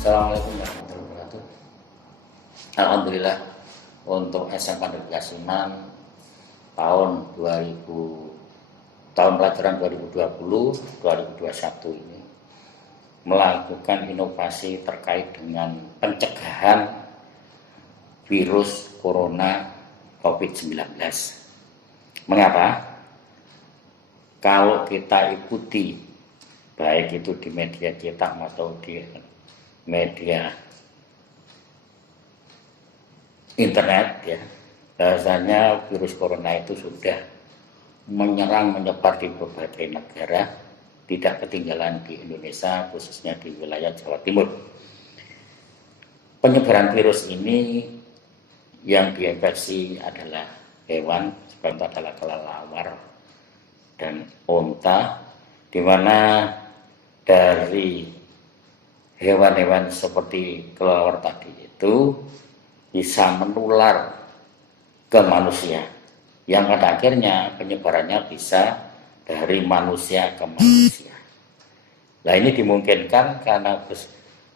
Assalamualaikum warahmatullahi wabarakatuh. Alhamdulillah untuk SMA Negeri Kasiman tahun pelajaran 2020-2021 ini melakukan inovasi terkait dengan pencegahan virus corona COVID-19. Mengapa? Kalau kita ikuti baik itu di media cetak atau di media internet ya, bahasanya virus corona itu sudah menyebar di berbagai negara, tidak ketinggalan di Indonesia, khususnya di wilayah Jawa Timur. Penyebaran virus ini yang diinfeksi adalah hewan, seperti itu adalah kelelawar dan unta, di mana dari hewan-hewan seperti kelelawar tadi itu bisa menular ke manusia, yang pada akhirnya penyebarannya bisa dari manusia ke manusia. Nah, ini dimungkinkan karena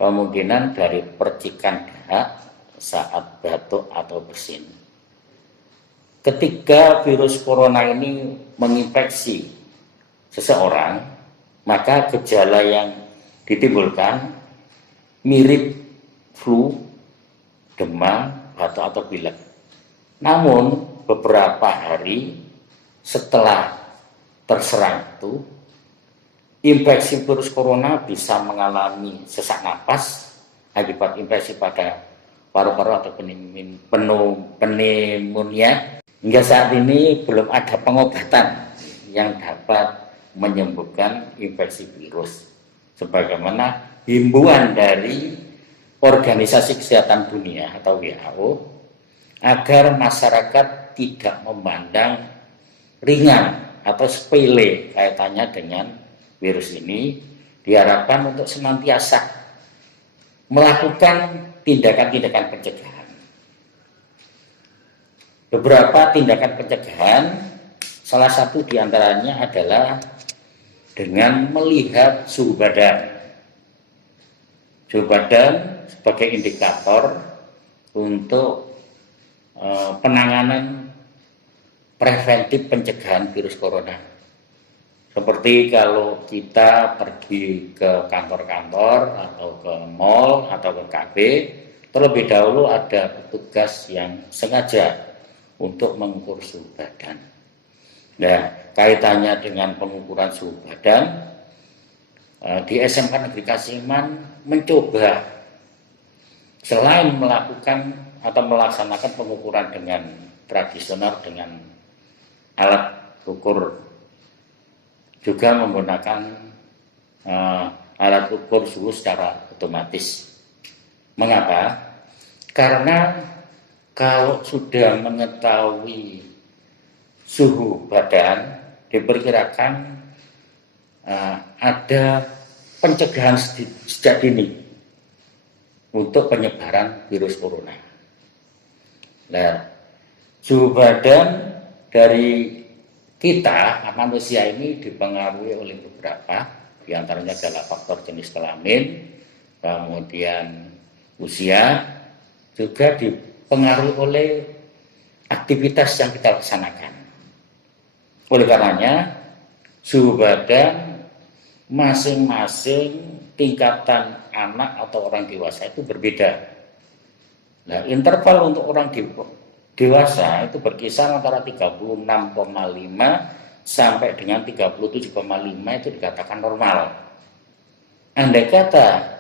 kemungkinan dari percikan dahak saat batuk atau bersin. Ketika virus corona ini menginfeksi seseorang, maka gejala yang ditimbulkan mirip flu, demam, batuk atau pilek. Namun beberapa hari setelah terserang itu, infeksi virus corona bisa mengalami sesak napas akibat infeksi pada paru-paru atau pneumonia. Hingga saat ini belum ada pengobatan yang dapat menyembuhkan infeksi virus, sebagaimana himbauan dari Organisasi Kesehatan Dunia atau WHO agar masyarakat tidak memandang ringan atau sepele kaitannya dengan virus ini. Diharapkan untuk senantiasa melakukan tindakan-tindakan pencegahan. Beberapa tindakan pencegahan, salah satu diantaranya adalah dengan melihat suhu badan. Suhu badan sebagai indikator untuk penanganan preventif pencegahan virus corona. Seperti kalau kita pergi ke kantor-kantor atau ke mall atau ke kafe, terlebih dahulu ada petugas yang sengaja untuk mengukur suhu badan. Nah, kaitannya dengan pengukuran suhu badan, di SMK Negeri Kasiman mencoba selain melakukan atau melaksanakan pengukuran dengan tradisional dengan alat ukur, juga menggunakan alat ukur suhu secara otomatis. Mengapa? Karena kalau sudah mengetahui suhu badan, diperkirakan ada pencegahan sejak dini untuk penyebaran virus corona. Nah, suhu badan dari kita manusia ini dipengaruhi oleh beberapa, diantaranya adalah faktor jenis kelamin, kemudian usia, juga dipengaruhi oleh aktivitas yang kita laksanakan. Oleh karenanya, suhu badan masing-masing tingkatan anak atau orang dewasa itu berbeda. Nah, interval untuk orang dewasa itu berkisar antara 36,5 sampai dengan 37,5 itu dikatakan normal. Andai kata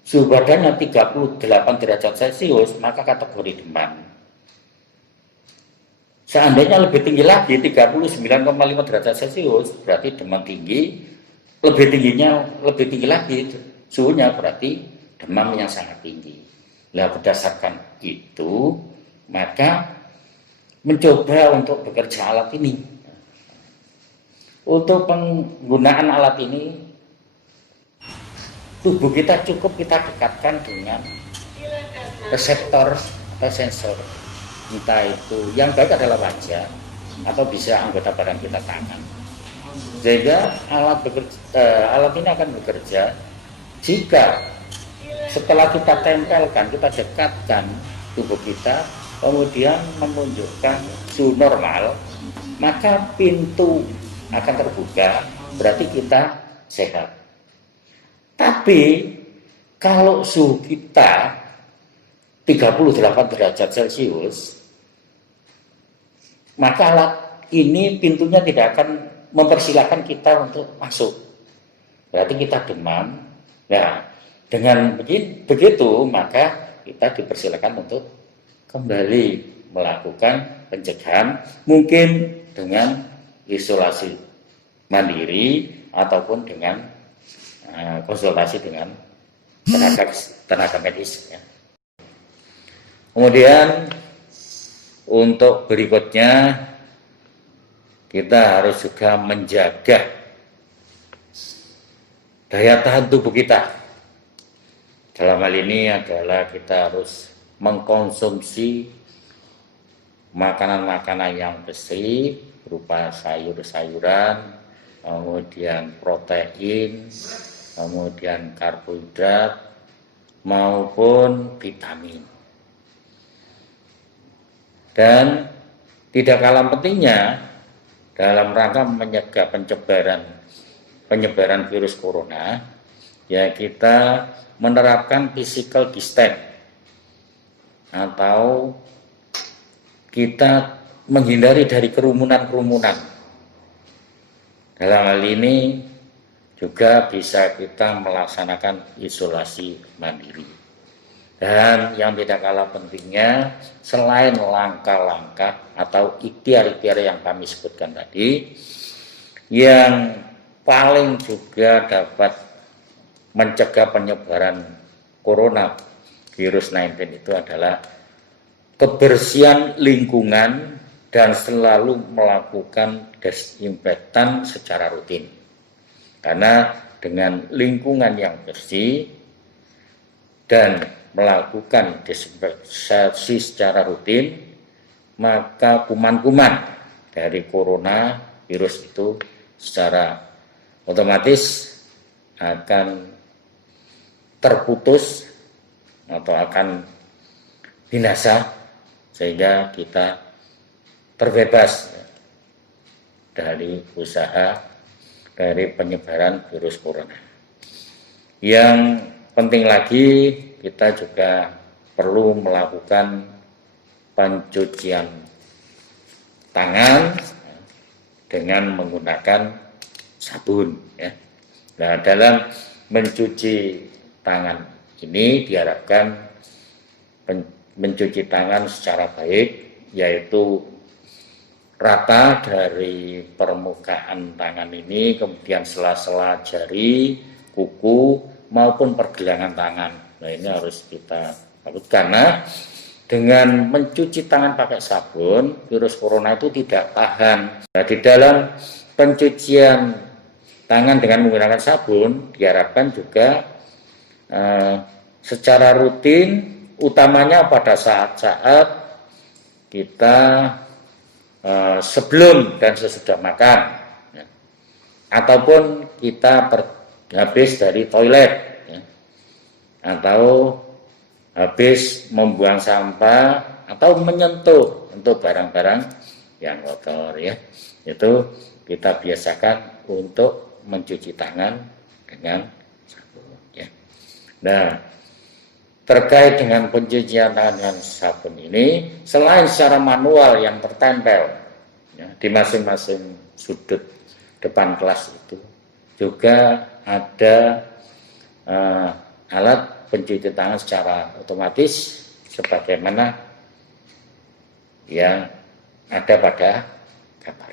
suhu badannya 38 derajat Celcius, maka kategori demam. Seandainya lebih tinggi lagi, 39,5 derajat Celcius, berarti demam tinggi. Lebih tinggi lagi suhunya, berarti demam yang sangat tinggi. Nah, berdasarkan itu, maka mencoba untuk bekerja alat ini. Untuk penggunaan alat ini, tubuh kita cukup kita dekatkan dengan reseptor atau sensor. Entah itu yang baik adalah wajah atau bisa anggota badan kita, tangan. Sehingga alat ini akan bekerja jika Setelah kita tempelkan, kita dekatkan tubuh kita, kemudian menunjukkan suhu normal, maka pintu akan terbuka, berarti kita sehat. Tapi kalau suhu kita 38 derajat Celcius, maka alat ini pintunya tidak akan mempersilahkan kita untuk masuk. Berarti kita demam. Nah, dengan begitu maka kita dipersilakan untuk kembali melakukan pencegahan, mungkin dengan isolasi mandiri ataupun dengan konsultasi dengan tenaga medis. Ya. Kemudian untuk berikutnya kita harus juga menjaga daya tahan tubuh kita. Dalam hal ini adalah kita harus mengkonsumsi makanan-makanan yang bersih berupa sayur-sayuran, kemudian protein, kemudian karbohidrat maupun vitamin. Dan tidak kalah pentingnya dalam rangka mencegah penyebaran virus corona, ya kita menerapkan physical distance atau kita menghindari dari kerumunan-kerumunan. Dalam hal ini juga bisa kita melaksanakan isolasi mandiri. Dan yang tidak kalah pentingnya, selain langkah-langkah atau ikhtiar-ikhtiar yang kami sebutkan tadi, yang paling juga dapat mencegah penyebaran corona virus 19 itu adalah kebersihan lingkungan dan selalu melakukan desinfektan secara rutin. Karena dengan lingkungan yang bersih dan melakukan desinfeksi secara rutin, maka kuman-kuman dari corona virus itu secara otomatis akan terputus atau akan binasa, sehingga kita terbebas dari usaha dari penyebaran virus corona. Yang penting lagi, kita juga perlu melakukan pencucian tangan dengan menggunakan sabun. Ya. Nah, dalam mencuci tangan ini diharapkan mencuci tangan secara baik, yaitu rata dari permukaan tangan ini, kemudian sela-sela jari, kuku, maupun pergelangan tangan. Nah, ini harus kita lakukan, karena dengan mencuci tangan pakai sabun, virus corona itu tidak tahan. Nah, di dalam pencucian tangan dengan menggunakan sabun diharapkan juga secara rutin, utamanya pada saat-saat kita sebelum dan sesudah makan, ya. Ataupun kita habis dari toilet, ya. Atau habis membuang sampah atau menyentuh untuk barang-barang yang kotor, ya. Itu kita biasakan untuk mencuci tangan dengan sabun, ya. Nah, terkait dengan pencucian tangan dengan sabun ini, selain secara manual yang tertempel, ya, di masing-masing sudut depan kelas itu, juga ada alat pencuci tangan secara otomatis sebagaimana yang ada pada gambar.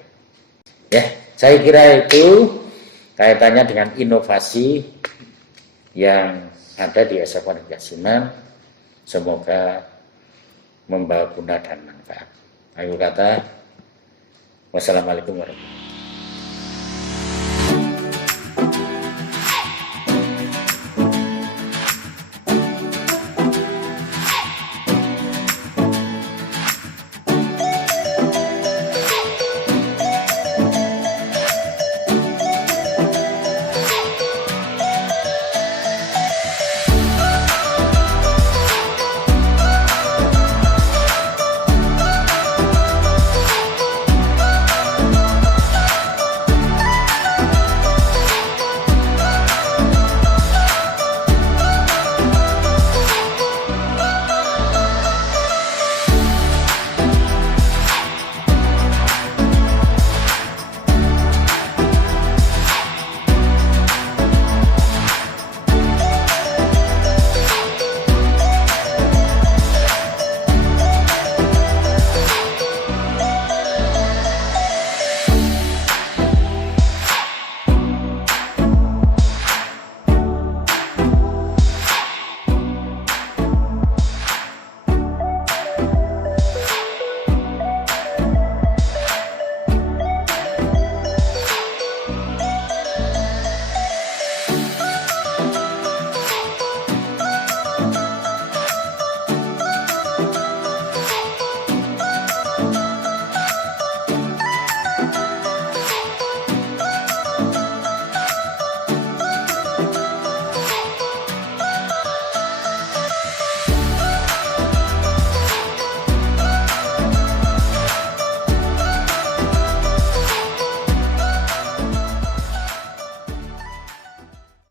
Ya, saya kira itu kaitannya dengan inovasi yang ada di SMK Negasiman. Semoga membawa guna dan manfaat. Akhir kata, wassalamualaikum warahmatullahi wabarakatuh.